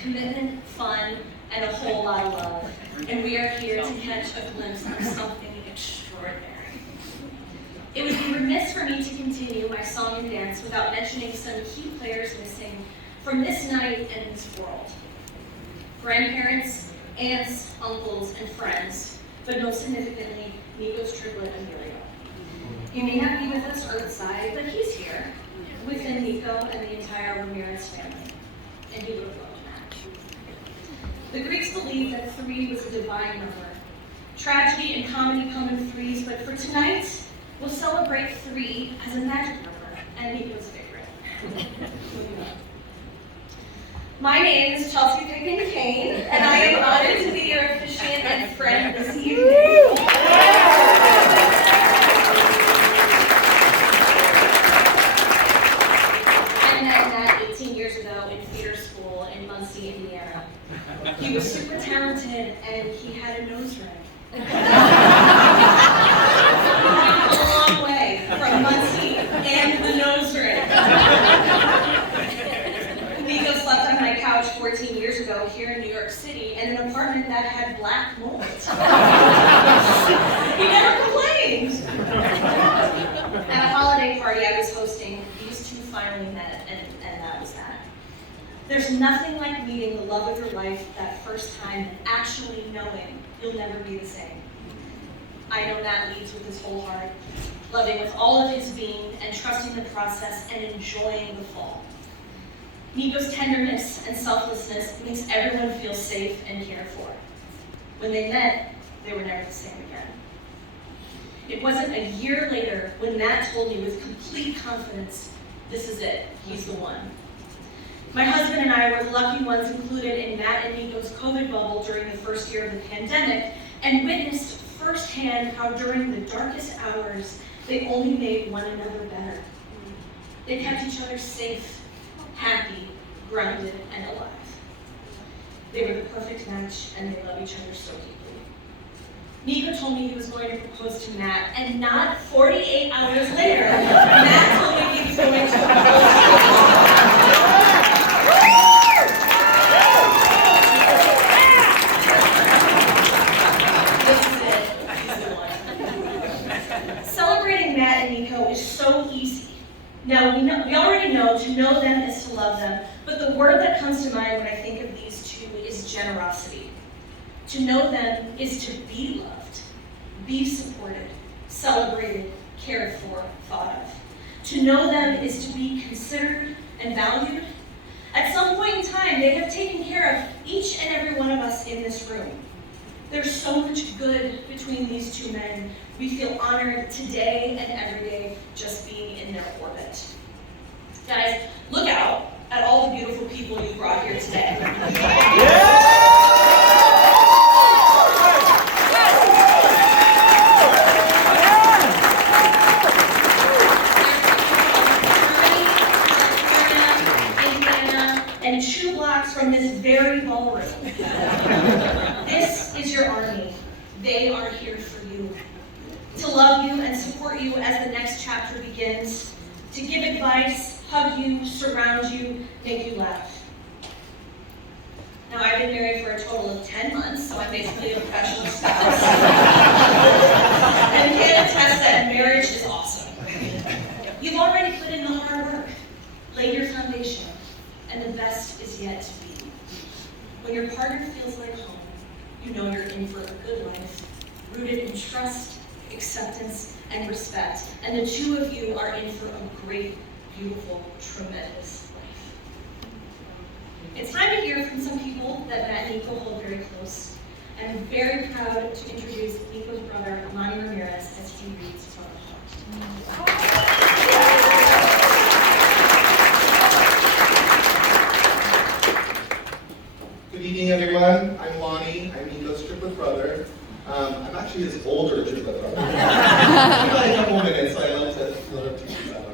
commitment, fun, and a whole lot of love. And we are here to catch a glimpse of something extraordinary. It would be remiss for me to continue my song and dance without mentioning some key players missing from this night and this world. Grandparents, aunts, uncles, and friends, but most significantly, Nico's triplet, Emilio. He may not be with us earthside, but he's here, within Nico and the entire Ramirez family, and he would have loved that. The Greeks believed that 3 was a divine number. Tragedy and comedy come in threes, but for tonight, we'll celebrate 3 as a magic number, and Nico's favorite. My name is Chelsea Pickton Kane, and I am honored to be your officiant and friend this evening. I met Matt 18 years ago in theater school in Muncie, Indiana. He was super talented, and he had a nose ring. A long way from Muncie and the nose ring. Nico slept on my couch 14 years ago here in New York City in an apartment that had black mold. He never complained. At a holiday party I was hosting, these 2 finally met, and that was that. There's nothing like meeting the love of your life that first time and actually knowing you'll never be the same. I know Matt leads with his whole heart, loving with all of his being and trusting the process and enjoying the fall. Nico's tenderness and selflessness makes everyone feel safe and cared for. When they met, they were never the same again. It wasn't a year later when Matt told me with complete confidence, this is it, he's the one. My husband and I were the lucky ones included in Matt and Nico's COVID bubble during the first year of the pandemic and witnessed firsthand how during the darkest hours, they only made one another better. They kept each other safe, happy, grounded, and alive. They were the perfect match, and they love each other so deeply. Nico told me he was going to propose to Matt, and not 48 hours later, Matt told me he was going to propose to This is it. He's the one. Celebrating Matt and Nico is so easy. Now, we already know to know them is to love them, but the word that comes to mind when I think of these 2 is generosity. To know them is to be loved, be supported, celebrated, cared for, thought of. To know them is to be considered and valued. At some point in time, they have taken care of each and every one of us in this room. There's so much good between these 2 men. We feel honored today and every day just being in their orbit. Guys, look out at all the beautiful people you brought here today. And 2 blocks from this very ballroom. This is your army. They are here for you. To love you and support you as the next chapter begins. To give advice, hug you, surround you, make you laugh. Now, I've been married for a total of 10 months, so I'm basically a professional spouse. And can attest that marriage is awesome. You've already put in the hard work, laid your foundation, and the best is yet to be. When your partner feels like home, you know you're in for a good life, rooted in trust, acceptance, and respect. And the 2 of you are in for a great, beautiful, tremendous life. It's time to hear from some people that Matt and Nico hold very close. And I'm very proud to introduce Nico's brother, Amani Ramirez, as he reads from the heart. Good evening, everyone. I'm Lonnie. I'm Nico's triplet brother. I'm actually his older triplet brother. I've got a couple minutes, so I love to teach you that.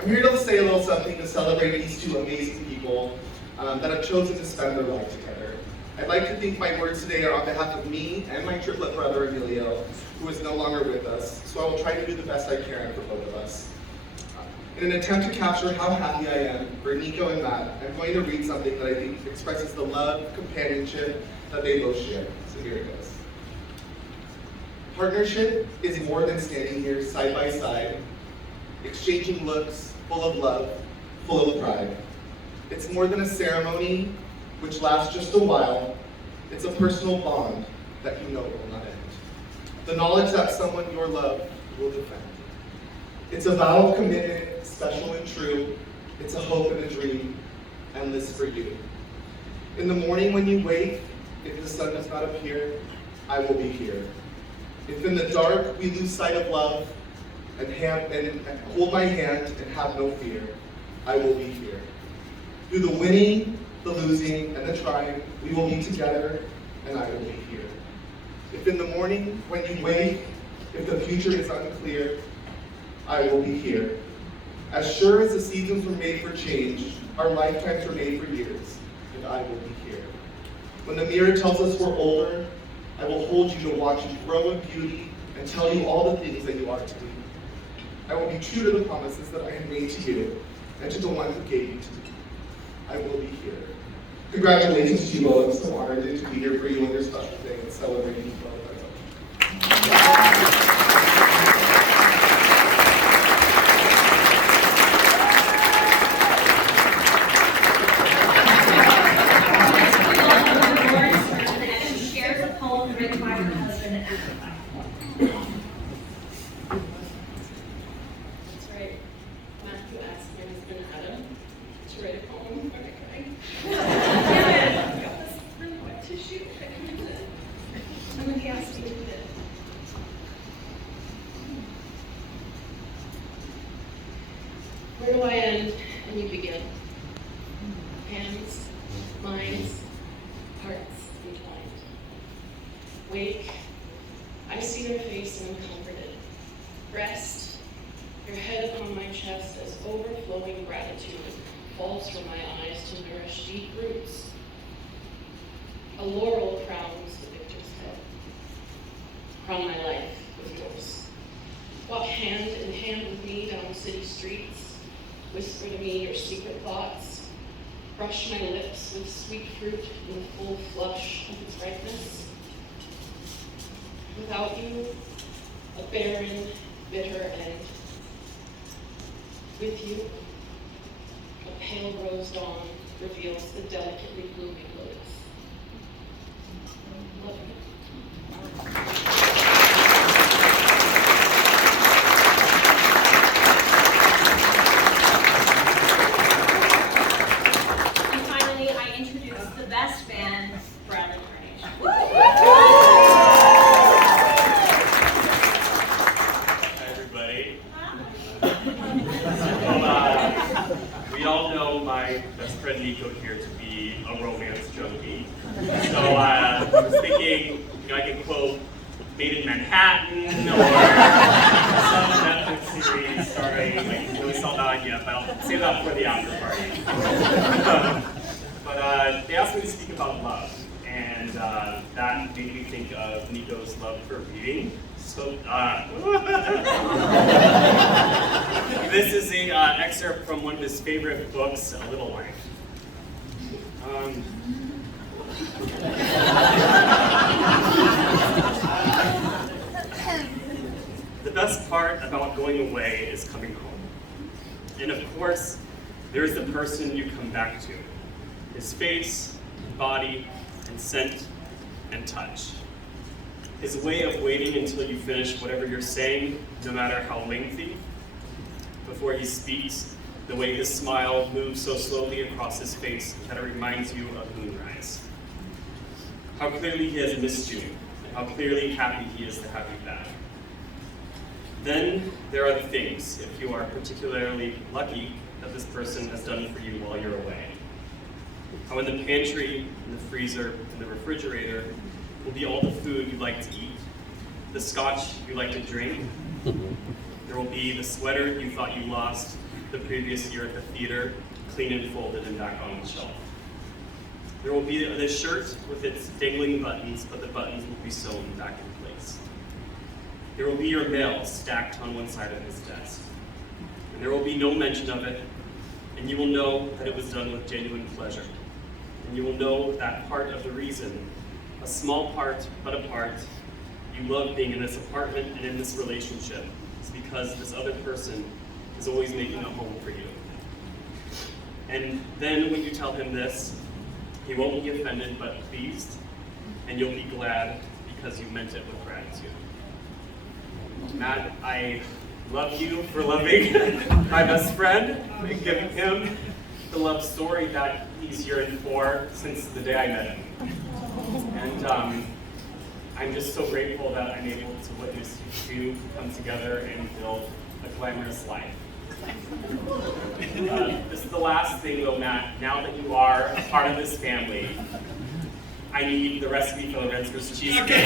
I'm here to say a little something to celebrate these 2 amazing people that have chosen to spend their life together. I'd like to think my words today are on behalf of me and my triplet brother, Emilio, who is no longer with us, so I will try to do the best I can for both of us. In an attempt to capture how happy I am for Nico and Matt, I'm going to read something that I think expresses the love, companionship that they both share. So here it goes. Partnership is more than standing here side by side, exchanging looks full of love, full of pride. It's more than a ceremony which lasts just a while. It's a personal bond that you know will not end. The knowledge that someone you love will defend. It's a vow of commitment, special and true. It's a hope and a dream, endless for you. In the morning when you wake, if the sun does not appear, I will be here. If in the dark we lose sight of love, and hold my hand and have no fear, I will be here. Through the winning, the losing, and the trying, we will be together, and I will be here. If in the morning when you wake, if the future is unclear, I will be here. As sure as the seasons were made for change, our lifetimes were made for years, and I will be here. When the mirror tells us we're older, I will hold you to watch you grow in beauty and tell you all the things that you are to be. I will be true to the promises that I have made to you and to the one who gave you to me. I will be here. Congratulations to you both. I'm so honored to be here for you on your special day and celebrating you both. Written by her husband and That's right. Matthew asked my husband Adam to write a poem for the crying. I've got this really wet tissue that I can use it. And then he asked me to do it. Where do I end and you begin? Hands, minds, hearts entwined. Wake, I see your face and am comforted. Rest, your head upon my chest as overflowing gratitude falls from my eyes to nourish deep roots. A laurel crowns the victor's head. Crown my life with yours. Walk hand in hand with me down city streets. Whisper to me your secret thoughts. Brush my lips with sweet fruit in the full flush of its ripeness. Without you, a barren, bitter end. With you, a pale rose dawn reveals the delicately blooming lotus. Love you. And finally, I introduce the best band, Bradley Carnation. Hi, everybody. We all know my best friend Nico here to be a romance junkie. So I was thinking, I could quote Made in Manhattan or some Netflix series starring, like, really saw that yet, but I'll save that for the after party. But they asked me to speak about love, and that made me think of Nico's love for reading. So, this is an excerpt from one of his favorite books, A Little Life. The best part about going away is coming home. And of course, there's the person you come back to. His face, body, and scent, and touch. His way of waiting until you finish whatever you're saying, no matter how lengthy, before he speaks, the way his smile moves so slowly across his face that it reminds you of moonrise. How clearly he has missed you, and how clearly happy he is to have you back. Then there are the things, if you are particularly lucky, that this person has done for you while you're away. How in the pantry, in the freezer, in the refrigerator, will be all the food you like to eat, the scotch you like to drink. There will be the sweater you thought you lost the previous year at the theater, clean and folded and back on the shelf. There will be the shirt with its dangling buttons, but the buttons will be sewn back in place. There will be your mail stacked on one side of his desk. and there will be no mention of it, and you will know that it was done with genuine pleasure. And you will know that part of the reason, a small part, but a part, you love being in this apartment and in this relationship is because this other person is always making a home for you. And then when you tell him this, he won't be offended but pleased, and you'll be glad because you meant it with gratitude. Matt, I love you for loving my best friend and giving him the love story that he's yearned for since the day I met him. And I'm just so grateful that I'm able to witness you two come together and build a glamorous life. This is the last thing though, Matt. Now that you are a part of this family, I need the recipe for the Red Swiss cheesecake.